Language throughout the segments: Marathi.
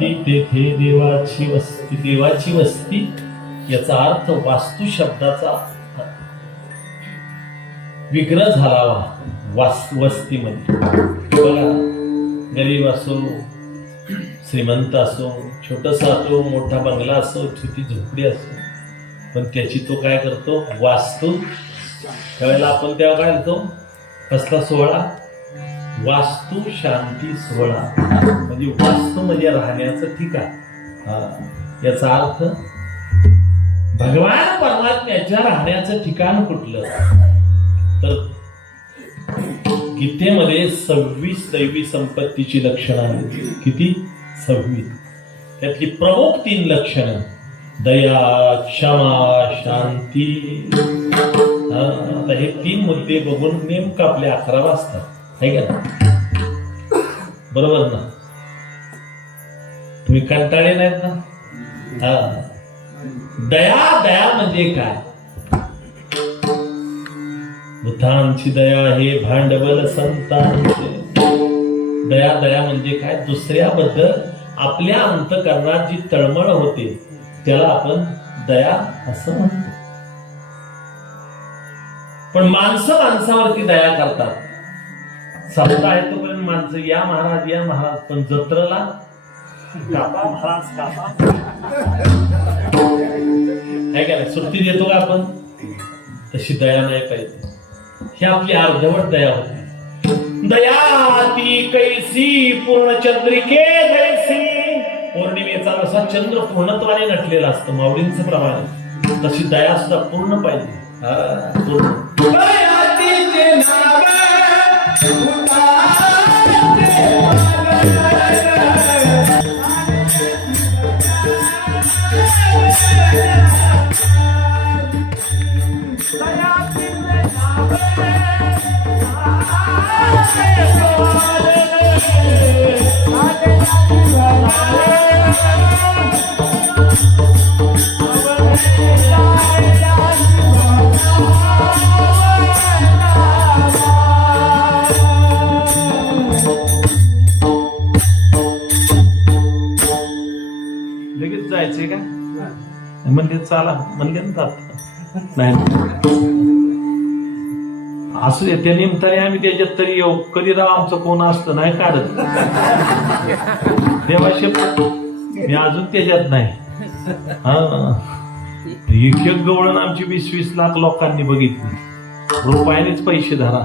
ती तेथे देवाची वस्ती देवाची वस्ती याचा अर्थ वास्तू शब्दाचा विग्रह झाला वास वस्तीमध्ये. बघा गरीब असो श्रीमंत असो छोटासा असो मोठा बंगला असो छोटी झोपडी असो पण त्याची तो काय करतो? वास्तू. त्यावेळेला आपण तेव्हा काय करतो कसला सोहळा? वास्तू शांती सोहळा म्हणजे वास्तू म्हणजे राहण्याचं ठिकाण. हा. याचा अर्थ भगवान परमात्म्याच्या राहण्याचं ठिकाण कुठलं? तर गीतेमध्ये सव्वीस दैवी संपत्तीची लक्षणं आहेत. किती? सव्वीस. त्यातली प्रमुख तीन लक्षणं. दया क्षमा शांती. हा, आता हे तीन मुद्दे बघून नेमकं आपले अकरा वाजतात आहे का बरोबर ना? तुम्ही कंटाळे नाहीत ना? हा. दया दया म्हणजे काय? बुद्धांची दया हे भांडवल संतांचे. दया दया म्हणजे काय? दुसऱ्याबद्दल आपल्या अंतकरणात जी तळमळ होते त्याला आपण दया असं म्हणतो. पण माणसं माणसावरती दया करतात. सत्ता आहे तोपर्यंत माणसं या महाराज या महाराज पण जत्रेला कापा महाराज कापा. का नाही सुट्टी देतो का आपण? तशी दया नाही पाहिजे. ही आपली अर्धवट दया होती. दया ती कैसी पूर्ण चंद्रिके जैसी. पौर्णिमेचा जसा चंद्र पूर्णत्वाने नटलेला असतो मावळींचं प्रमाण. तशी दया सुद्धा पूर्ण पाहिजे. हा, पूर्ण लगेच म्हणजे चाला म्हणले जात. नाही. असू दे त्या निमित्ताने आम्ही त्याच्यात तरी येऊ. कधी राव आमचं कोण असतं नाही काढत. देवाशे मी अजून त्याच्यात नाही. हा. एक एक गवळण आमची वीस वीस लाख लोकांनी बघितली. रुपयानेच पैसे धरा.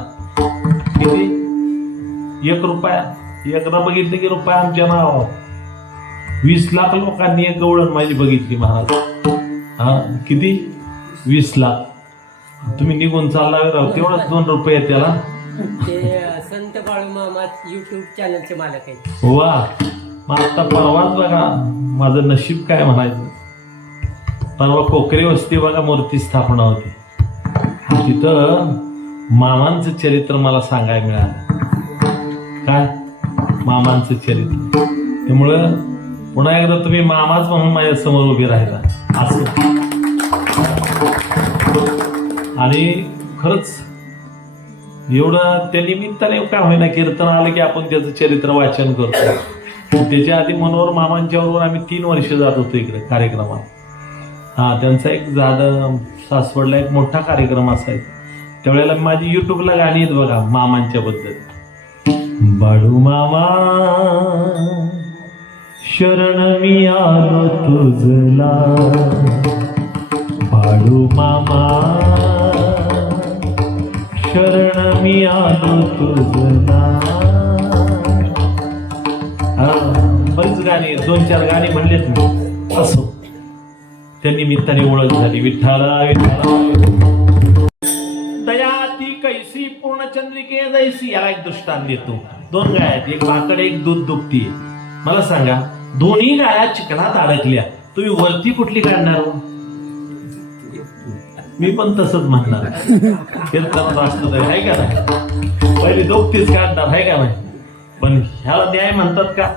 किती? एक रुपया. एकदा बघितलं की रुपया आमच्या नावावर. वीस लाख लोकांनी एक गवळण माझी बघितली महाराज. हा किती? वीस लाख. तुम्ही निघून चालला तेवढाच दोन रुपये त्याला. ते संत बाळू मामा युट्यूब चॅनलचे मालक आहेत. वा मग आता परवाच बघा माझं नशीब काय म्हणायचं. परवा कोकरे वस्ती बघा मूर्ती स्थापना होती. तिथं मामांचं चरित्र मला सांगायला मिळालं. काय? मामांचं चरित्र. त्यामुळं पुन्हा एकदा तुम्ही मामाच म्हणून माझ्यासमोर उभे राहिला. असं. आणि खरंच एवढं त्या निमित्ताने काय होईना कीर्तन आलं की आपण त्याचं चरित्र वाचन करतो. त्याच्या आधी मनोहर मामांच्या बरोबर आम्ही तीन वर्ष जात होतो इकडे कार्यक्रमात. हा त्यांचा एक झाड सासवडला एक मोठा कार्यक्रम असायचा. त्यावेळेला माझी युट्यूबला गाणी आहेत बघा मामांच्या बद्दल बाळू मामा. शरण मी आलो तुझला. बाळू मामा शरण मी आलो तुझला. बरीच गाणी दोन चार गाणी म्हणलेत मी. असो. त्या निमित्ताने ओळख झाली. विठ्ठला विठ्ठला. दया ती कैसी पूर्ण चंद्रिके जैसी. याला एक दृष्टांत देतो. दोन गाय आहेत. एक भाकड एक दूध दुखती मला सांगा दोन्ही गाया चिखलात अडकल्या. तुम्ही वरती कुठली काढणार? मी पण तसंच म्हणणार. आहे का नाही? पहिले दोघतीच काढणार आहे का नाही? पण ह्याला न्याय म्हणतात का?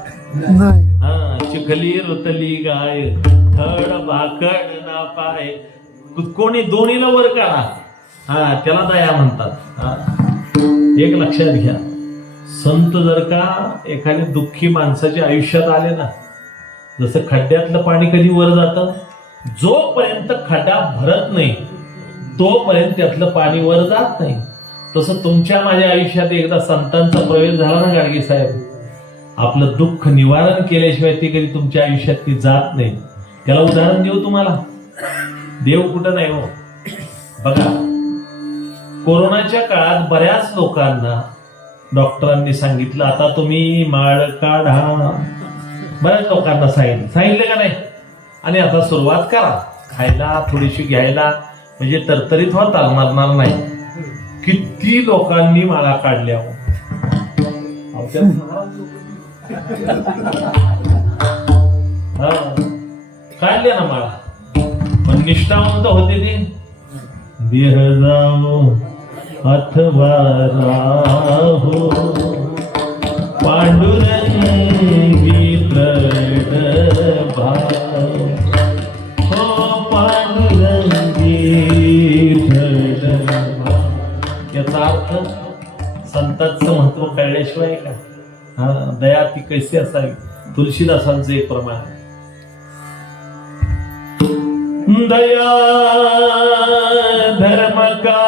हा चिखली रुतली गाय थड भाकड ना पाय कोणी दोन्हीला वर काढा. हा त्याला दया म्हणतात. हा. एक लक्षात घ्या. संत जर का एखाद्या दुःखी माणसाच्या आयुष्यात आले ना जसं खड्ड्यातलं पाणी कधी वर जातं? जोपर्यंत खड्डा भरत नाही तोपर्यंत त्यातलं पाणी वर जात नाही. तसं तुमच्या माझ्या आयुष्यात एकदा संतांचा प्रवेश झाला ना गाडगे साहेब? आपलं दुःख निवारण केल्याशिवाय ते कधी तुमच्या आयुष्यात ती जात नाही. त्याला उदाहरण देऊ तुम्हाला? देव कुठं नाही हो? बघा कोरोनाच्या काळात बऱ्याच लोकांना डॉक्टरांनी सांगितलं. आता तुम्ही माळ काढा. बऱ्याच लोकांना सांगितलं. सांगितलं का नाही? आणि आता सुरुवात करा. खायला थोडीशी घ्यायला. म्हणजे तरतरीत होता मरणार नाही. किती लोकांनी माळा काढल्या हो. हा. काढल्या ना माळा. पण निष्ठावंत होते ते. देह जाऊ अथवा राहो। पांडुरंगी दृढ भाव हो पांडुरंगी दृढ याचा अर्थ संतांचं महत्त्व कळल्याशिवाय का? हा दया ती कशी असावी? तुलसीदासांचं एक प्रमाण आहे. दया धर्म का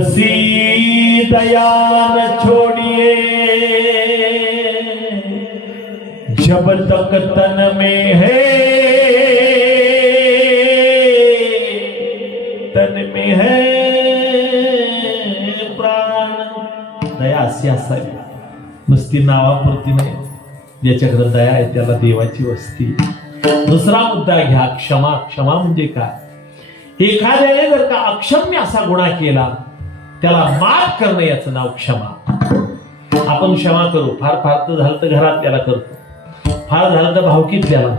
तुलसी दया न छोड़िए। जब तक तन में है तन में है प्राण। दया अशी असावी. नुसती नावापुरती नाही. ज्याच्याकडे दया आहे त्याला देवाची वस्ती. दुसरा मुद्दा घ्या क्षमा. क्षमा म्हणजे काय? एखाद्याने जर का अक्षम्य असा गुन्हा केला त्याला माफ करणं याचं नाव क्षमा. आपण क्षमा करू. फार फार तर झालं तर घरातल्याला करतो. फार झालं तर भावकीतल्याला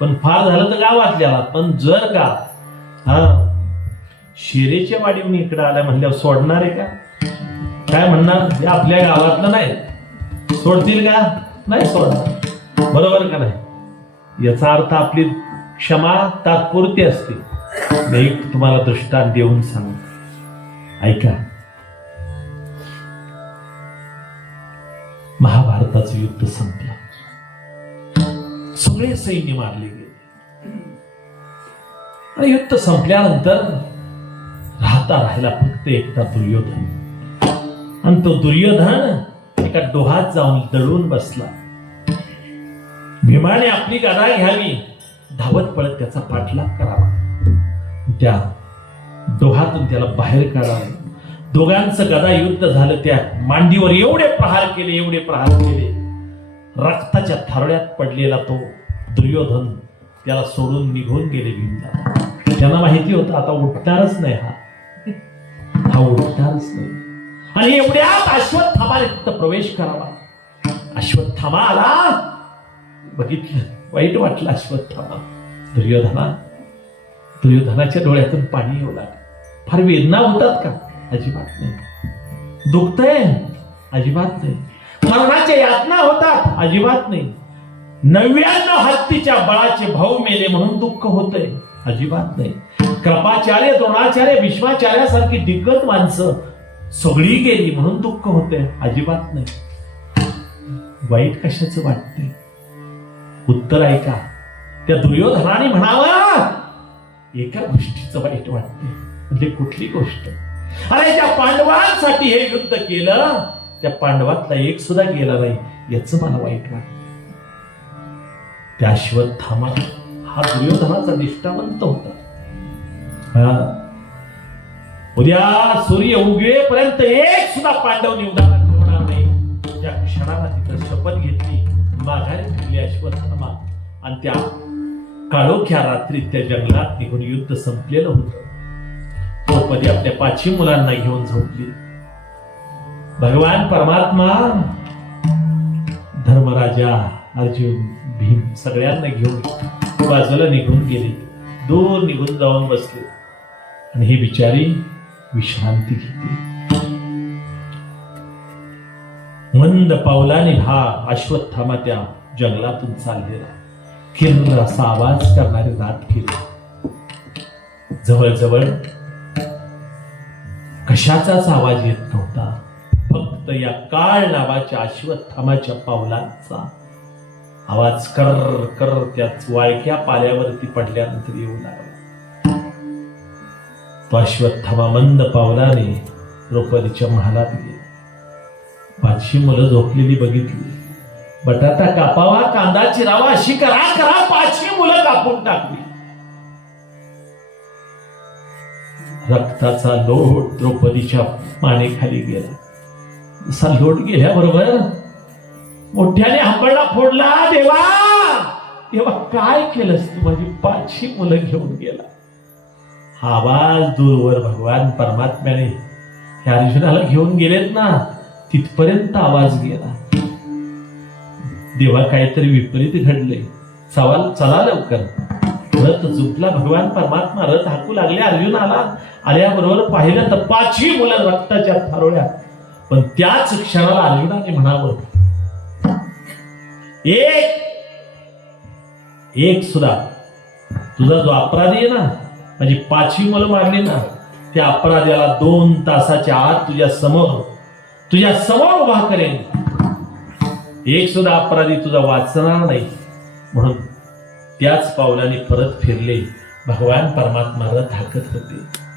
पण फार झालं तर गावातल्याला पण जर का हा शिरेच्या वाडीहून इकडे आल्या म्हणल्यावर सोडणार आहे का? काय म्हणणार? हे आपल्या गावातलं नाही. सोडतील का? नाही सोडणार. बरोबर का नाही? याचा अर्थ आपली क्षमा तात्पुरती असते. नाही तुम्हाला दृष्टांत देऊन सांगू ऐका. महाभारताचं युद्ध संपलं. सगळे सैन्य मारले गेले. आणि युद्ध संपल्यानंतर राहता राहिला फक्त एकटा दुर्योधन. आणि तो दुर्योधन एका डोहात जाऊन दळून बसला. भीमाने आपली गदा घ्यावी. धावत पळत त्याचा पाठलाग करावा. त्या डोहातून त्याला बाहेर काढावे. दोघांचं गदा युद्ध झालं त्या मांडीवर एवढे प्रहार केले एवढे प्रहार केले. रक्ताच्या थारोळ्यात पडलेला तो दुर्योधन त्याला सोडून निघून गेले भीमला त्यांना माहिती होतं आता उठणारच नाही हा. हा उठणारच नाही. आणि एवढ्यात अश्वत्थामाने प्रवेश करावा. अश्वत्थामा आला. बघितलं वाईट वाटलं अश्वत्थामा. दुर्योधना दुर्योधनाच्या डोळ्यातून पाणी येऊ लागलं. फार वेदना होतात का? अजिबात नाही. दुखतंय? अजिबात नाही. मरणाच्या यातना होतात? अजिबात नाही. नव्याण्णव हत्तीच्या बळाचे भाऊ मेले म्हणून दुःख होतंय? अजिबात नाही. कृपाचार्य द्रोणाचार्य विश्वाचार्यासारखी दिग्गज माणसं सगळी गेली म्हणून दुःख होते अजिबात नाही. वाईट कशाचं वाटतंय? उत्तर ऐका. त्या दुर्योधनाने म्हणावा एका गोष्टीचं वाईट वाटते म्हणजे कुठली गोष्ट? अरे त्या पांडवांसाठी हे युद्ध केलं त्या पांडवातला एक सुद्धा गेला नाही याच मला वाईट वाटत. त्या अश्वत्थामा हा दुर्योधनाचा निष्ठावंत होता. उद्या सूर्य उगवेपर्यंत एक सुद्धा पांडव निवडाला ठेवणार नाही. त्या क्षणाला तिथं शपथ घेतली माघारी फिरली अश्वत्थामा. आणि त्या काळोख्या रात्री त्या जंगलात निघून युद्ध संपलेलं होतं. मध्ये आपल्या पाचही मुलांना घेऊन झोपली? भगवान परमात्मा धर्मराजा अर्जुन भीम सगळ्यांना घेऊन बाजूला निघून गेले. दूर निघून जाऊन बसले. आणि ही बिचारी विश्रांती घेतली मंद पावलाने हा अश्वत्थामा त्या जंगलातून चाललेला. किर्र असा आवाज करणारे रात केले जवळजवळ कशाचाच आवाज येत नव्हता. फक्त या काळ नावाच्या अश्वत्थामाच्या पावलांचा. आवाज कर कर त्या वाळक्या पाल्यावरती पडल्यानंतर येऊ लागला. तो अश्वत्थामा मंद पावलाने द्रौपदीच्या महालात गेला. पाचशे मुलं झोपलेली बघितली. बटाटा कापावा कांदा चिरावा अशी करा करा पाचशे मुलं कापून टाकली. रक्ताचा लोट द्रौपदीच्या पाणीखाली गेला. असा लोट गेल्याबरोबर मोठ्याने हाकडला फोडला देवा देवा काय केलंस तू? माझी पाचशे मुलं घेऊन गेला. हा आवाज दूरवर भगवान परमात्म्याने ह्या अर्जुनाला घेऊन गेलेत ना तिथपर्यंत आवाज गेला. देवा काहीतरी विपरीत घडले. सवाल चला लवकर. रथ झुकला भगवान परमात्मा रथ हाकू लागले अर्जुनाला आल्याबरोबर पाहिलं तर पाचही मुलं रक्ताच्या थारोळ्या पण त्याच क्षणाला अर्जुनाने म्हणावं एक एक सुद्धा. तुझा जो अपराधी आहे ना म्हणजे पाचवी मुलं मारली ना त्या अपराध्याला दोन तासाच्या आत तुझ्या समोर तुझ्या समोर उभा करेन. एक सुद्धा अपराधी तुझा वाचणार नाही. म्हणून त्याच पावलाने परत फिरले. भगवान परमात्मा रथ हाकत होते.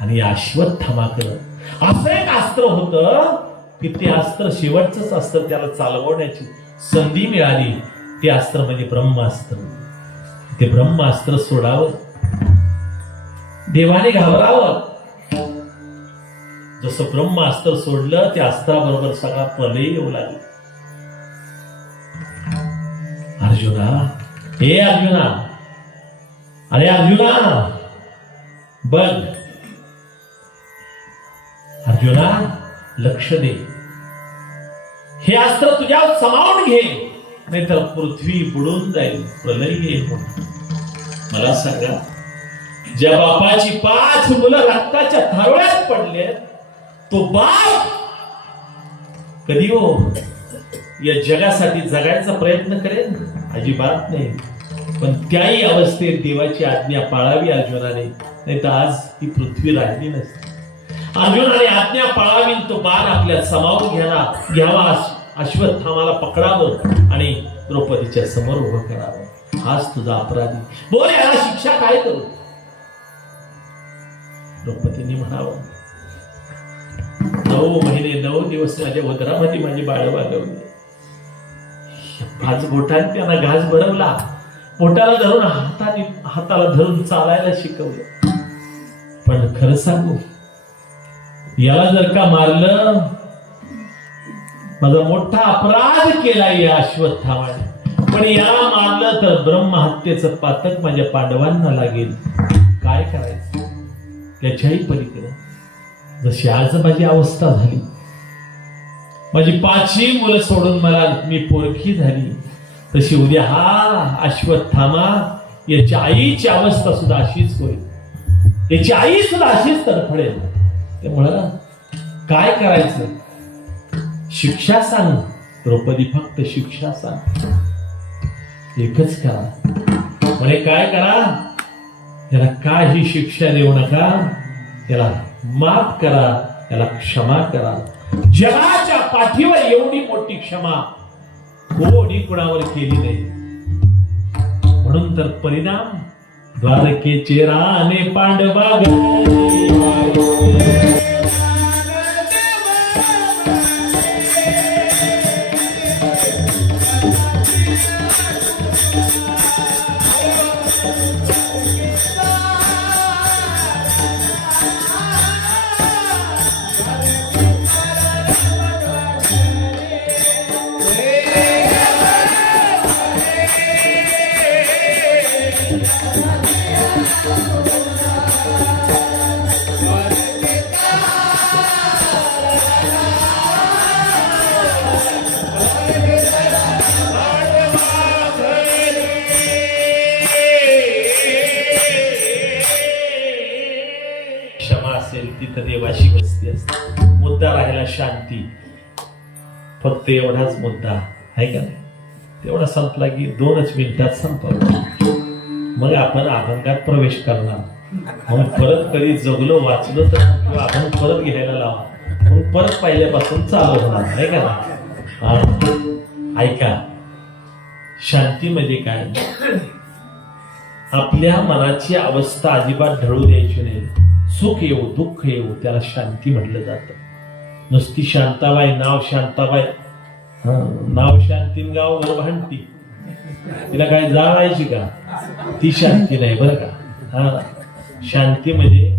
आणि अश्वत्थामाकडं. असं एक अस्त्र होतं की ते अस्त्र शेवटचंच अस्त्र त्याला चालवण्याची संधी मिळाली. ते अस्त्र म्हणजे ब्रह्मास्त्र. ते ब्रह्मास्त्र सोडावं. देवाने घाबरावं. जसं ब्रह्मास्त्र सोडलं त्या अस्त्राबरोबर सगळा प्रलय येऊ लागला. अर्जुना हे अर्जुना. अरे अर्जुना बघ. अर्जुना लक्ष दे. हे अस्त्र तुझ्यावर समावून घे नाहीतर पृथ्वी बुडून जाईल प्रलय येईल मला सांगा ज्या बापाची पाच मुलं रक्ताच्या थारोळ्यात पडले तो बाप कधी हो या जगासाठी जगायचा प्रयत्न करेन अजिबात नाही. पण त्याही अवस्थेत देवाची आज्ञा पाळावी अर्जुनाने. नाही तर आज ही पृथ्वी राहिली नसते. अर्जुनाने आज्ञा पाळावी तो बाण आपल्या समावून घ्यावा. घ्यावा अश्वत्थामाला पकडावं आणि द्रौपदीच्या समोर उभं करावं. हाच तुझा अपराधी. बोल याला शिक्षा काय करू? द्रौपदीने म्हणावं नऊ महिने नऊ दिवस माझ्या उदरामध्ये माझी बाळ वागवली. पाच बोटाने त्यांना घास भरवला. बोटाला धरून हाताने हाताला धरून चालायला शिकवलं. पण खरं सांगू याला जर का मारलं माझा मोठा अपराध केला या अश्वत्थामाने. पण याला मारलं तर ब्रह्महत्येचं पातक माझ्या पांडवांना लागेल. काय करायचं? त्याच्याही पलीकडं. जशी आज माझी अवस्था झाली माझी पाचही मुलं सोडून मला मी पोरखी झाली तशी उद्या हा अश्वत्थामा याच्या आईची अवस्था सुद्धा अशीच होईल. याची आई सुद्धा अशीच तडफडेल त्यामुळं काय करायचं? शिक्षा सांग. द्रौपदी फक्त शिक्षा सांग. एकच करा. म्हणे काय करा? त्याला काही शिक्षा देऊ नका. त्याला माफ करा. त्याला क्षमा करा. जगाच्या पाठीवर एवढी मोठी क्षमा कोणी कुणावर केली नाही. म्हणून तर परिणाम द्वारकेचे राणे पांडवा फक्त एवढाच मुद्दा आहे का नाही? तेवढा संपला की दोनच मिनिटात संपवला. मग आपण अभंगात प्रवेश करणार. मग परत कधी जगलो वाचलो तर आपण परत घ्यायला लावा. मग परत पहिल्यापासून चालू होणार नाही का ऐका. शांती म्हणजे काय? आपल्या मनाची अवस्था अजिबात ढळू द्यायची नाही. सुख येऊ दुःख येऊ त्याला शांती म्हटलं जातं. नुसती शांताबाई नाव शांताबाई. नाव शांतीन गाव घर भांडती. तिला काय जाळायची का? ती शांती नाही बरं का? हा. शांती म्हणजे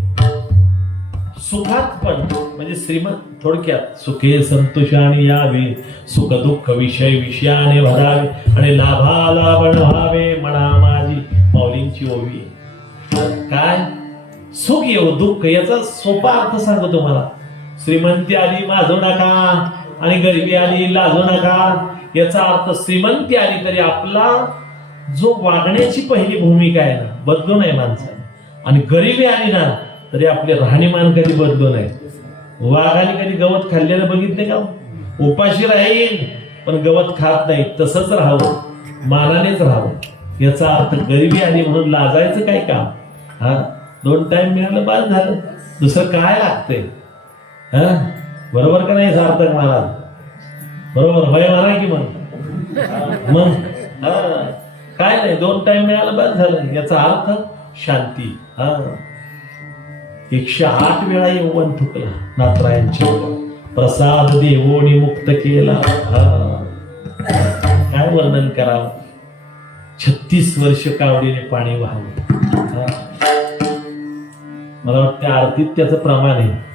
सुखात पण म्हणजे श्रीमंत थोडक्यात सुखे संतोष आणि यावे सुख दुःख विषय विषयाने भरावे आणि लाभाला बनवावे म्हणा माझी पावलींची ओवी. काय? सुख येऊ दुःख याचा सोपा अर्थ सांगतो तुम्हाला. श्रीमंती आली माजू नका. आणि गरिबी आली लाजू नका. याचा अर्थ श्रीमंती आली तरी आपला जो वागण्याची पहिली भूमिका आहे ना बदलू नये माणसाने. आणि गरिबी आली ना तरी आपले राहणीमान कधी बदलू नये. वाघाने कधी गवत खाल्लेलं बघितले का हो? उपाशी राहील पण गवत खात नाही. तसंच राहावं मानानेच राहावं. याचा अर्थ गरिबी आली म्हणून लाजायचं काय काम? हा? दोन टाइम मिळालं बाद झालं. दुसरं काय लागतंय? हा? बरोबर का नाही सार्थक महाराज बरोबर भय म्हणा की मग. मग? हा. काय नाही दोन टाइम मिळालं बस झालं. याचा अर्थ शांती. हा. एकशे आठ वेळा यौवन थुकला नातरायांच्या प्रसाद देवोनी मुक्त केला. हा. काय वर्णन करावं? छत्तीस वर्ष कावडीने पाणी वाहवं मला वाटतं आरतीत त्याचं प्रमाण आहे.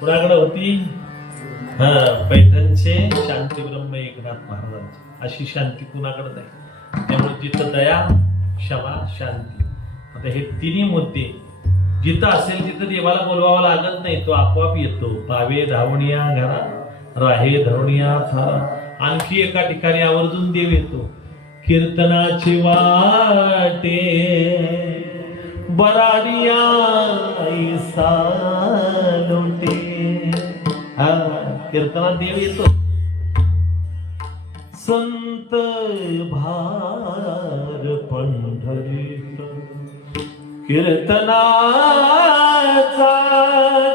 कुणाकडे होती? हा पैठणचे शांती ब्रह्म एकनाथ महाराजांची. अशी शांती कुणाकडे नाही. त्यामुळे जिथं दया क्षमा शांती. आता हे तिन्ही मुद्दे जिथं असेल तिथं देवाला बोलवावं लागत नाही तो आपोआप येतो. पावे धावणिया घरा राहे धरुणिया थारा आणखी एका ठिकाणी आवर्जून देव येतो. कीर्तनाची वाटे बरारिया ऐसा लोटे हा कीर्तनात देव येतो. संत भार पंढरी कीर्तनाचा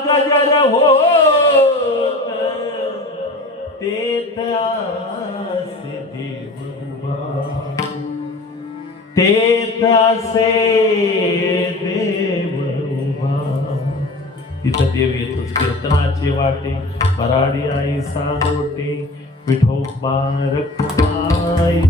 गजर हो. ते असे देव तिथं देव येतोच कीर्तनाची वाटे बराडी आई सांगोटे विठोबा रखमाई.